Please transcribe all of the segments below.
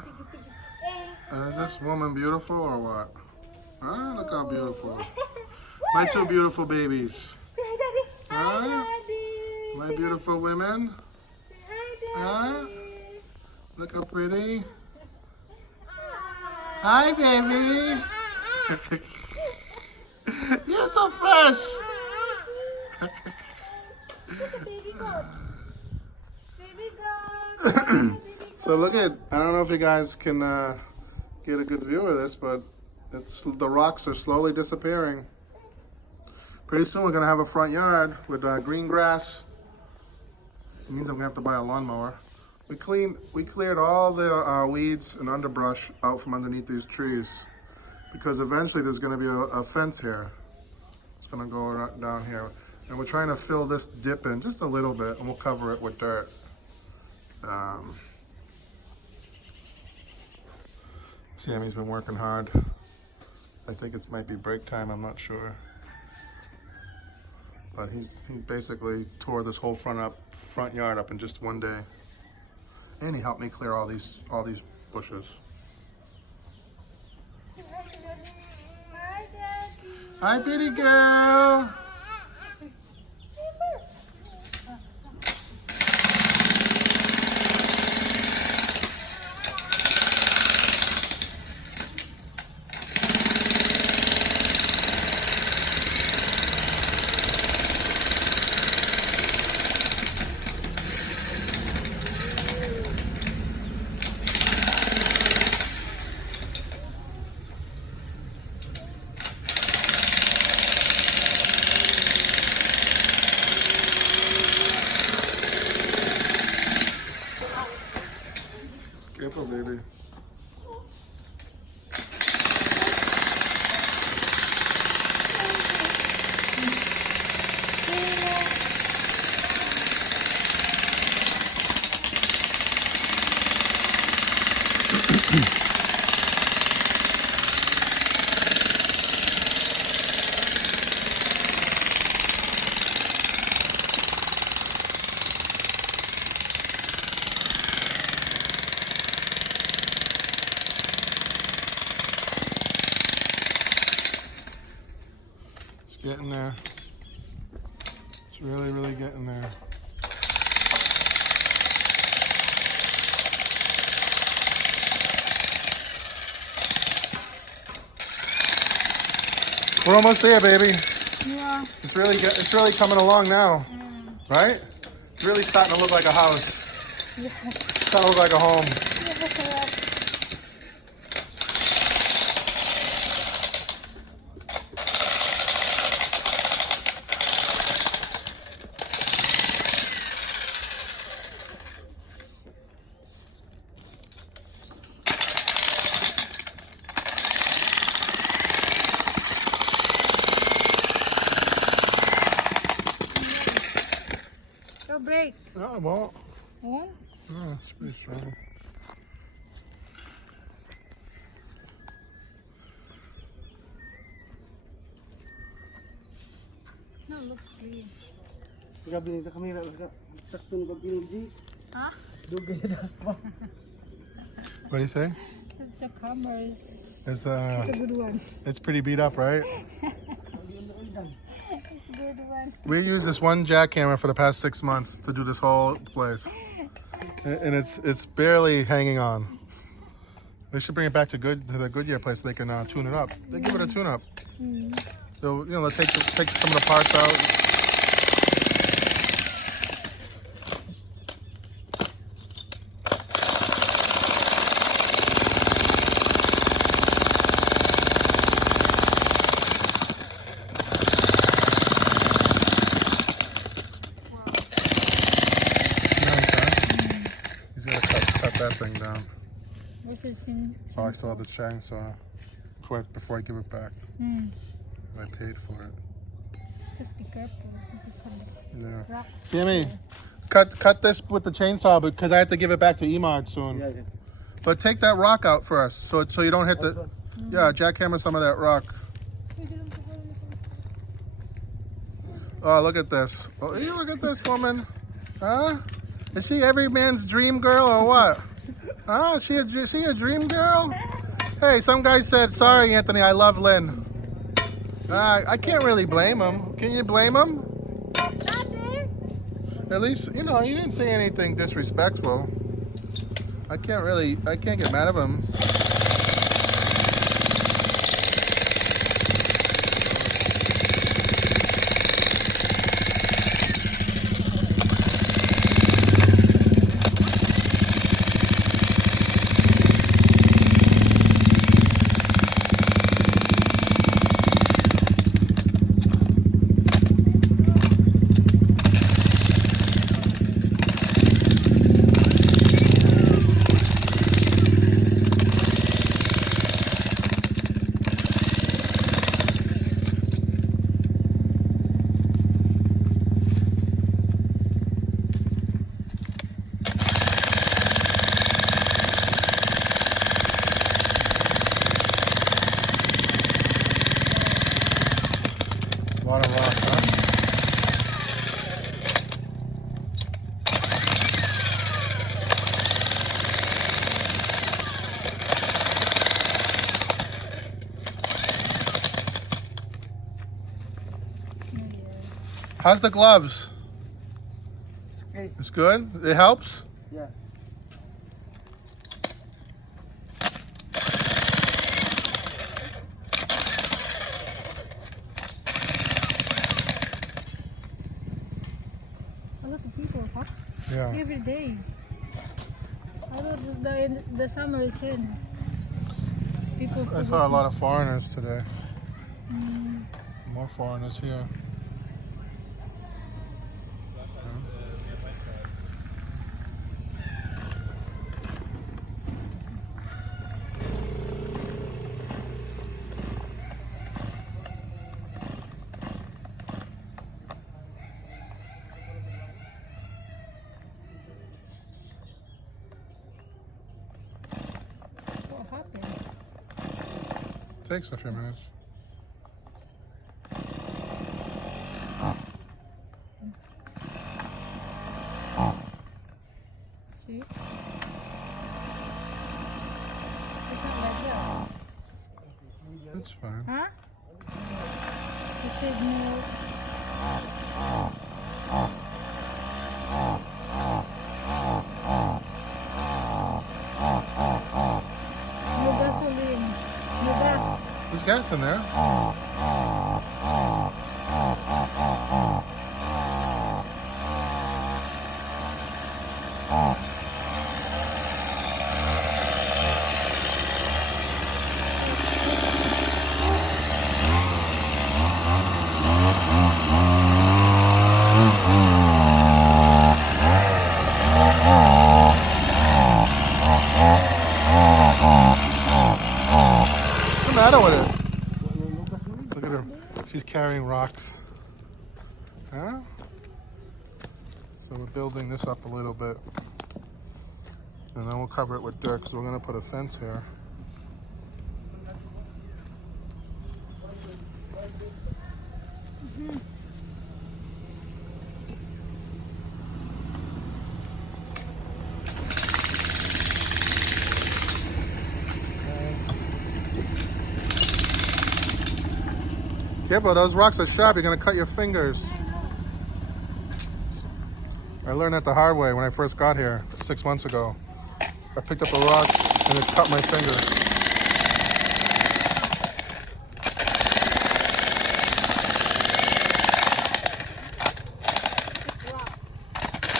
Huh? Is this woman beautiful or what? Huh? Look how beautiful. My two beautiful babies. Say hi, Daddy. Huh? Hi, Daddy. My beautiful women. Say hi, Huh? Daddy. Look how pretty. Hi, baby. You're so fresh. Look at baby goat. Baby goat. So look at, I don't know if you guys can get a good view of this, but the rocks are slowly disappearing. Pretty soon we're gonna have a front yard with green grass. It means I'm gonna have to buy a lawnmower. We cleared all the weeds and underbrush out from underneath these trees because eventually there's gonna be a fence here. It's gonna go down here. And we're trying to fill this dip in just a little bit and we'll cover it with dirt. Sammy's been working hard. I think it might be break time, I'm not sure. But he basically tore this whole front yard up in just one day. And he helped me clear all these bushes. Hi, Daddy. Hi, pretty girl. Careful, baby. It's getting there. It's really, really getting there. We're almost there, baby. Yeah. It's really coming along now, right? It's really starting to look like a house. Yeah. It's starting to look like a home. Go break. No, it won't. Yeah? No, it's pretty strong. No, it looks green. Grabe sa kamera sakto ng pagpildi. Huh? Dugay na. What do you say? It's a camera. It's It's a good one. it's pretty beat up, right? It's a good one. We used this one jackhammer for the past 6 months to do this whole place, and it's barely hanging on. We should bring it back to the Goodyear place so they can tune it up. They give it a tune up. So let's take some of the parts out. He's gonna cut that thing down. What's this in? Oh, I saw the chainsaw before I give it back. I paid for it. Just be careful. Yeah. Rock. Sammy, cut this with the chainsaw because I have to give it back to Emard soon. Yeah. But take that rock out first, so you don't hit the. Yeah, jackhammer some of that rock. Oh, look at this. Oh, you look at this woman. Huh? Is she every man's dream girl or what? Ah, she a dream girl? Hey, some guy said, sorry, Anthony, I love Lynn. I can't really blame him. Can you blame him? At least, you know, he didn't say anything disrespectful. I can't get mad at him. A lot of rocks, huh? How's the gloves? It's okay. It's good? It helps? Yeah. A lot of people, huh? Yeah. Every day. I thought the summer is in. People I saw a lot of foreigners today. More foreigners here. What happened? Takes a few minutes. See? It's not like that. It's fine. Huh? You said no. No gasoline. No gas. There's gas in there. What's the matter with it? Look at her. She's carrying rocks. Huh? So we're building this up a little bit. And then we'll cover it with dirt because we're going to put a fence here. Careful, those rocks are sharp. You're going to cut your fingers. I learned that the hard way when I first got here 6 months ago. I picked up a rock and it cut my finger.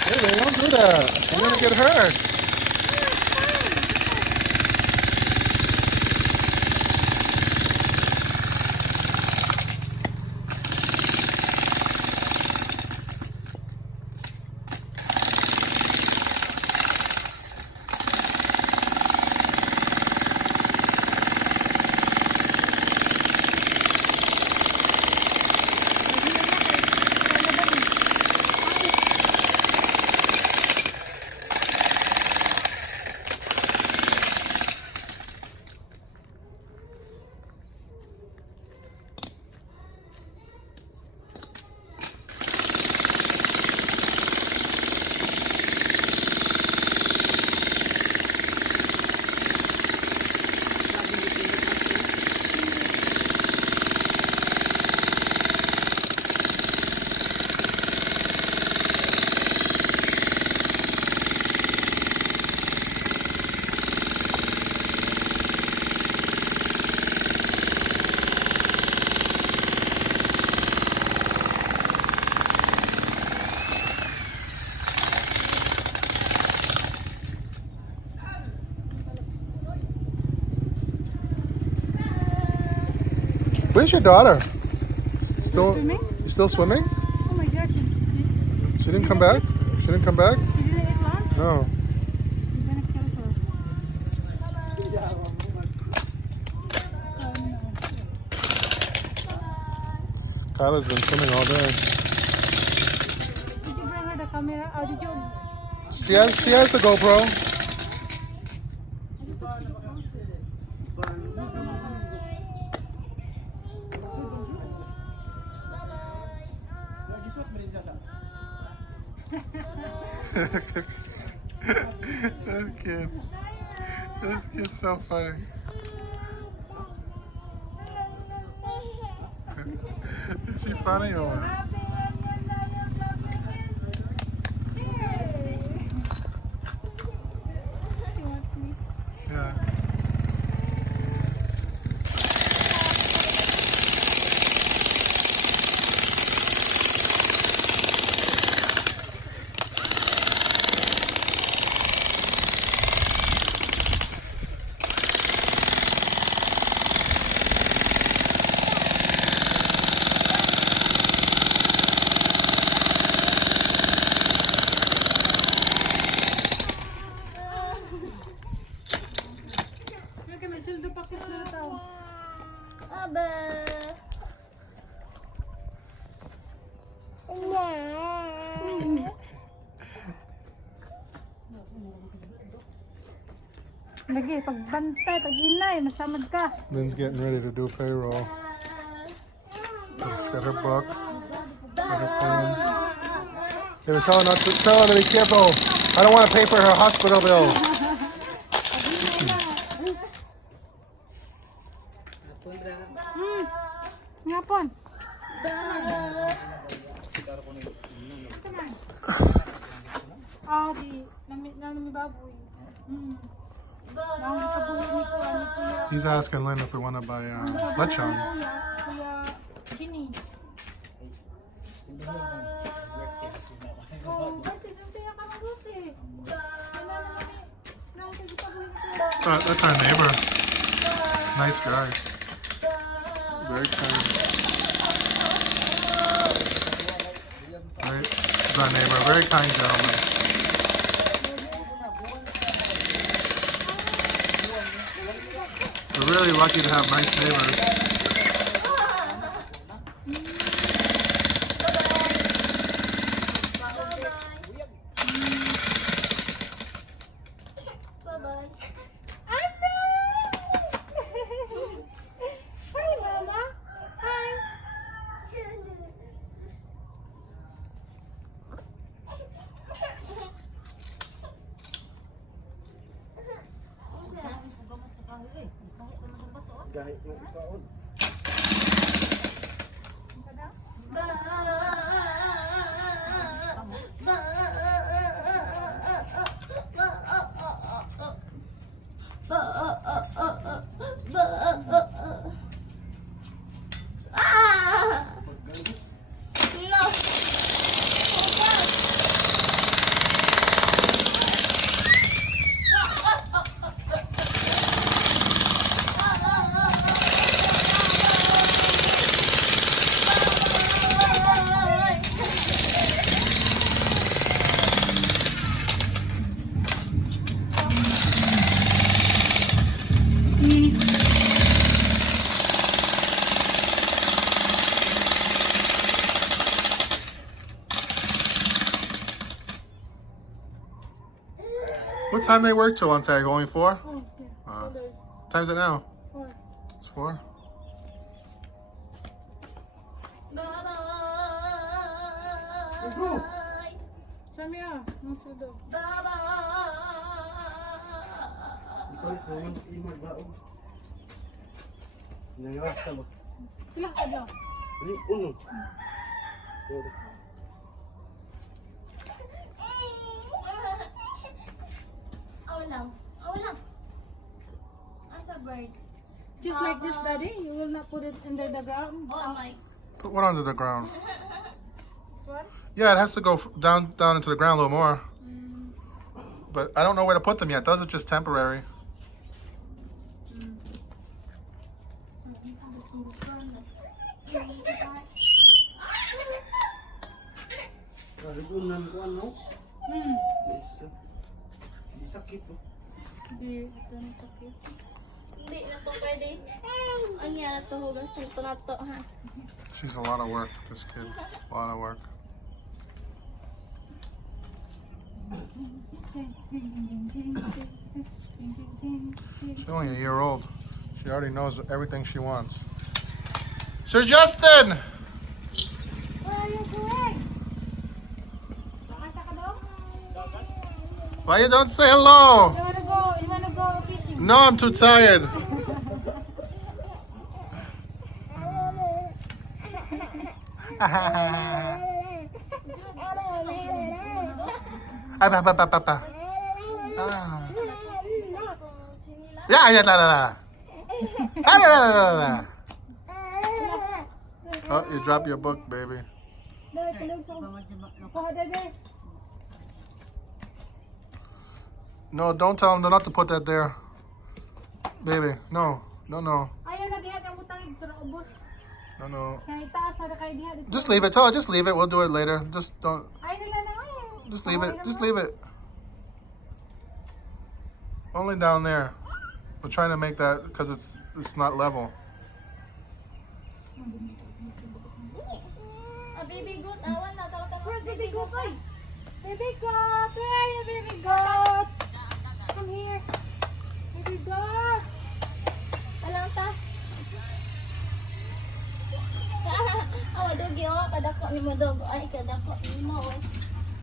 Hey, don't do that. You're going to get hurt. Where's your daughter? Still, Swimming? still swimming? Oh my gosh. She didn't come back? She didn't come back? She didn't eat lunch? No. You're gonna kill her. Kyla's been swimming all day. Did you bring her the camera? Or did you? She has the GoPro. That kid. This kid's so funny. Is she funny or what? She wants me. Yeah. Look at me, still the pocket na tao. Lagi, pagbantay, pag-inay, masamad ka. Lynn's getting ready to do payroll. She's got her book. Got her phone. They were telling her to be careful. I don't want to pay for her hospital bill. Ngapon. Ah, di. Nami baboy. Nami kabuhi ni Kuya. He's asking Lynn if we want to buy lechon. Kuya Gini. Oh, bakit yung kaya ka mabuti? That's our neighbor. Nice guy. Very kind. He's our neighbor. Very kind gentleman. We're really lucky to have nice neighbors. Hi, Mama. Hi. Gahit ng ikaon. What time they work till on Saturday? Only 4? Oh, yeah. What time's it now? 4. It's 4? Samia, masudo. Ikaw ito yung imag baog. Nangawas ka ba? Sila ka daw. Hindi, uno. As a bird. Just like this, Daddy. You will not put it under the ground. Oh my. Put what under the ground? This one. Yeah, it has to go down into the ground a little more. But I don't know where to put them yet. Those are just temporary. Rarigunan ko ano? Hmm. Di sakit oh. Di, ito na sakit. Hindi na to pwede. Ano yan na to hugas nito na to ha. She's a lot of work, this kid. A lot of work. She's only a year old. She already knows everything she wants. Sir Justin! Where are you going? Nakasa ka daw? Why you don't say hello? You wanna go fishing? No, I'm too tired. Yeah, yeah, la, la, la. Ah, la, la, la, la. Oh, you dropped your book, baby. Dahil tulog sa kuha dede. No, don't tell him not to put that there. Baby, no, no, no, Ayaw na diha ang butang ito na ubos. no, no. Kaya itaas na kay diha dito. Just leave it. Tell her, just leave it. We'll do it later. Just don't. Ay nila na ngayon. Just leave it. Just leave it. Only down there. We're trying to make that because it's not level. Ah, baby goat. Awan na. Tawag Where's baby baby goat. goat? Ay? Baby goat! Where are you, baby goat? Come here. Baby goat! Alam ta. Awa dogi o. Kadako ni mo dog. Ay kadako ni mo.